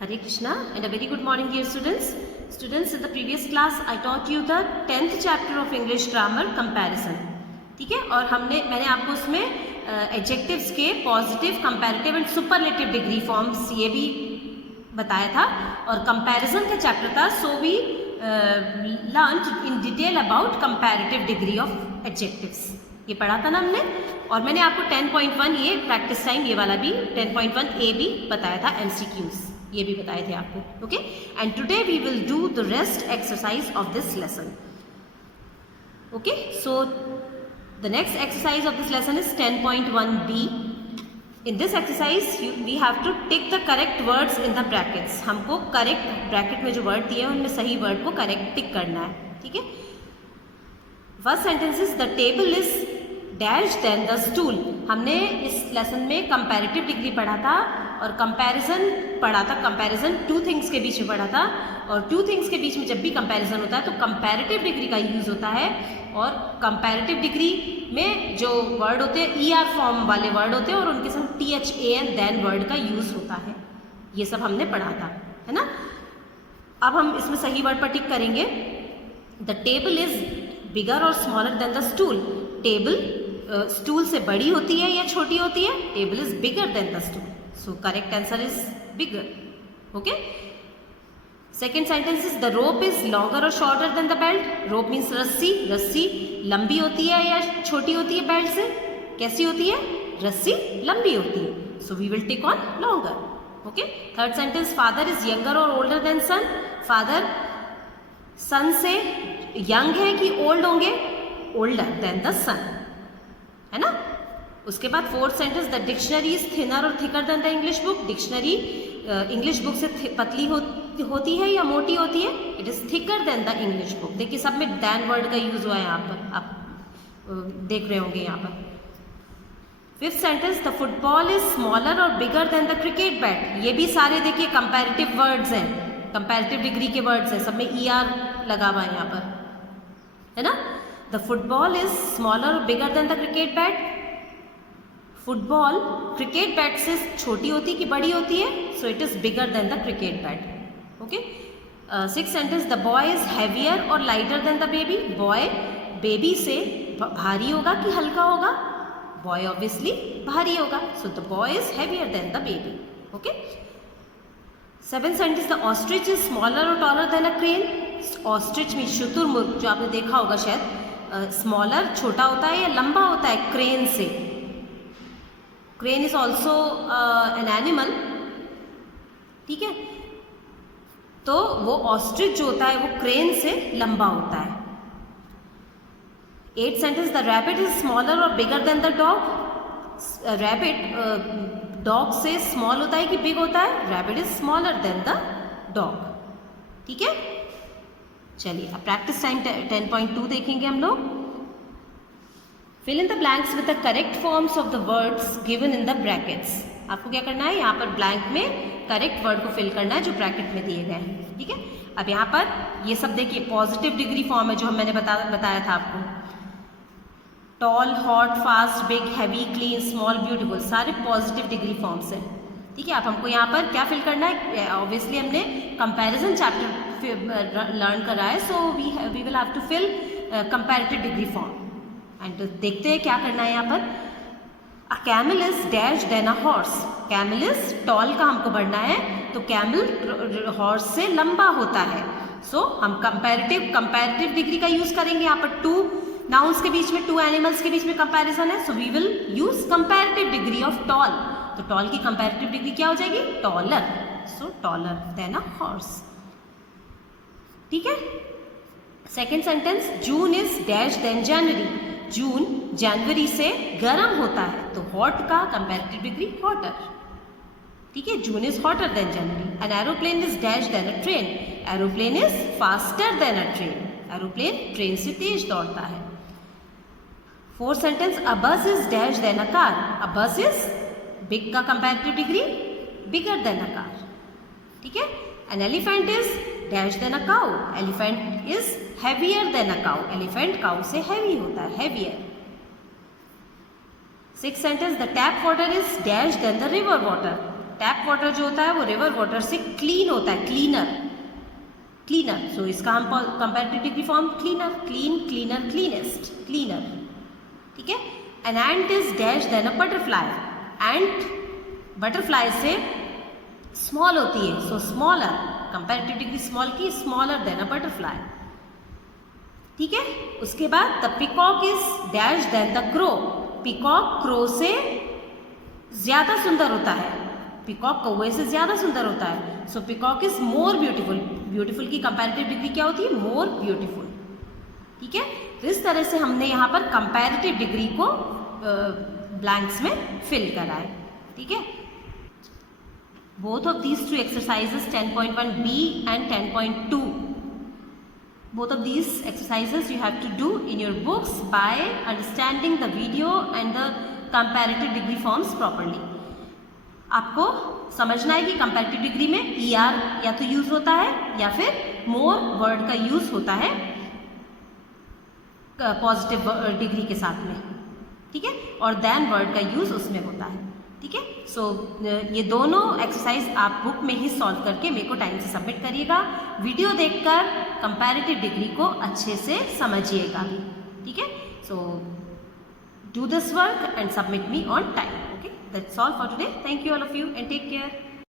Hare Krishna and a very good morning dear students. Students, in the previous class I taught you the 10th chapter of English grammar comparison. ठीक है, और मैंने आपको उसमें adjectives के positive, comparative and superlative degree forms ये भी बताया था, और कंपैरिजन का चैप्टर था. So we learn in detail about comparative degree of adjectives. ये पढ़ा था ना हमने, और मैंने आपको 10.1 ये प्रैक्टिस टाइम ये वाला भी 10.1 ए भी बताया था, MCQs ये भी बताए थे आपको. Okay, and today we will do the rest exercise of this lesson. Okay, so the next exercise of this lesson is 10.1b. in this exercise we have to tick the correct words in the brackets. हमको correct bracket में जो word दिए हैं उनमें सही word को correct टिक करना है. ठीक है, first sentence is the table is dash than the stool. हमने इस लेसन में कंपैरेटिव डिग्री पढ़ा था और कंपैरिजन पढ़ा था. कंपैरिजन टू थिंग्स के बीच में पढ़ा था, और टू थिंग्स के बीच में जब भी कंपैरिजन होता है तो कंपैरेटिव डिग्री का यूज होता है. और कंपैरेटिव डिग्री में जो वर्ड होते हैं ER फॉर्म वाले वर्ड होते हैं, और उनके साथ THAN देन वर्ड का यूज होता है. ये सब हमने पढ़ा था, है ना. अब हम इसमें सही वर्ड पर टिक करेंगे. द टेबल इज बिगर और smaller than the stool. Table stool से बड़ी होती है या छोटी होती है? Table is bigger than the stool. So correct answer is bigger. Okay, second sentence is the rope is longer और shorter than the belt. Rope means रस्सी. रस्सी लंबी होती है या छोटी होती है बेल्ट से? कैसी होती है? रस्सी लंबी होती है. So we will tick on longer. Okay, third sentence father is younger और older than son. Father son से यंग है कि ओल्ड होंगे? ओल्डर देन द सन, है ना. उसके बाद fourth sentence the dictionary is thinner और thicker than the English book. Dictionary English book से पतली होती है या मोटी होती है? It is thicker than the English book. देखिए सब में दैन वर्ड का यूज हुआ है यहाँ पर, आप देख रहे होंगे यहाँ पर. Fifth sentence the football is smaller और bigger than the cricket bat. ये भी सारे देखिए कंपैरेटिव वर्ड्स हैं, कंपैरेटिव डिग्री के वर्ड्स हैं, सब में ER लगा हुआ है यहाँ पर, है ना. द फुटबॉल इज स्मॉलर और bigger than the cricket bat. Football cricket bat से छोटी होती कि बड़ी होती है? So it is bigger than the cricket bat. Okay, six sentence the boy is heavier और lighter than the baby. Boy baby से भारी होगा कि हल्का होगा? बॉय ऑब्वियसली भारी होगा. So the boy is heavier than the baby. Okay, seven sentence the ostrich is smaller और taller than a crane. Ostrich में शुतुरमुर्ग जो आपने देखा होगा शायद, स्मॉलर छोटा होता है या लंबा होता है क्रेन से? Crane is also an animal. ठीक है, तो वो ऑस्ट्रिच जो होता है वो क्रेन से लंबा होता है. Eight sentence the rabbit is smaller और bigger than the dog. Rabbit dog से स्मॉल होता है कि बिग होता है? Rabbit is smaller than the dog. ठीक है, चलिए अब प्रैक्टिस टाइम 10.2 देखेंगे हम लोग. Fill in the blanks with the correct forms of the words given in the brackets. आपको क्या करना है? यहाँ पर ब्लैंक में करेक्ट वर्ड को फिल करना है जो ब्रैकेट में दिए गए हैं. ठीक है, अब यहाँ पर ये सब देखिए पॉजिटिव डिग्री फॉर्म है जो मैंने बताया था आपको. Tall, hot, fast, big, heavy, clean, small, beautiful, सारे पॉजिटिव डिग्री फॉर्म्स हैं. ठीक है, अब हमको यहाँ पर क्या फिल करना है? ऑब्वियसली हमने कंपैरिजन चैप्टर लर्न करा है, so we will have to fill comparative degree form. And देखते हैं क्या करना है यहाँ पर. A camel is dash than a horse. Camel is tall का हमको बढ़ना है, तो कैमल हॉर्स से लंबा होता है. सो हम कंपैरेटिव डिग्री का यूज करेंगे. यहाँ पर टू नाउन्स के बीच में, टू एनिमल्स के बीच में कंपैरिजन है, so we will use comparative degree of tall. तो टॉल की कंपैरेटिव डिग्री क्या हो जाएगी? Taller. So taller than a horse. ठीक है, second sentence June is dash than January. जून जनवरी से गर्म होता है, तो हॉट का कंपैरेटिव डिग्री हॉटर. ठीक है, June is hotter than January. An aeroplane is dash than a train. Aeroplane is faster than a train. Aeroplane train से तेज दौड़ता है. Fourth sentence a bus is dash than a car. A bus is big का comparative degree bigger than a car. ठीक है, an elephant is dash than a cow. Elephant is heavier than a cow. Elephant cow से heavy होता है, heavier. Six sentence the tap water is dash than the river water. Tap water जो होता है वो river water से clean होता है, क्लीनर। सो इसका हम comparative degree form cleaner, clean, cleaner, cleanest, cleaner. ठीक है। An ant is dash than a butterfly. Ant butterfly से स्मॉल होती है, so smaller, comparative degree small की, स्मॉलर देन अ बटरफ्लाई। ठीक है। उसके बाद the peacock is dash than the crow. Peacock crow से ज़्यादा सुंदर होता है, पिकॉक कौवे से ज़्यादा सुंदर होता है। So peacock is more beautiful. Beautiful की कंपैरेटिव डिग्री क्या होती है? More beautiful. ठीक है। तो इस तरह से हमने यहाँ पर कंपैरेटिव डिग्री को ब्लैंक्स में फिल करा है। ठीक है। Both of these two exercises 10.1b and 10.2, both of these exercises you have to do in your books by understanding the video and the comparative degree forms properly. आपको समझना है कि कंपैरेटिव डिग्री में ER या तो use होता है या फिर मोर वर्ड का यूज़ होता है पॉजिटिव डिग्री के साथ में। ठीक है। और देन वर्ड का यूज़ उसमें होता है। ठीक है। सो ये दोनों एक्सरसाइज आप बुक में ही सॉल्व करके मेरे को टाइम से सबमिट करिएगा। वीडियो देखकर कंपैरेटिव डिग्री को अच्छे से समझिएगा। ठीक है। सो do this work and submit me on time. Okay, that's all for today. Thank you all of you and take care.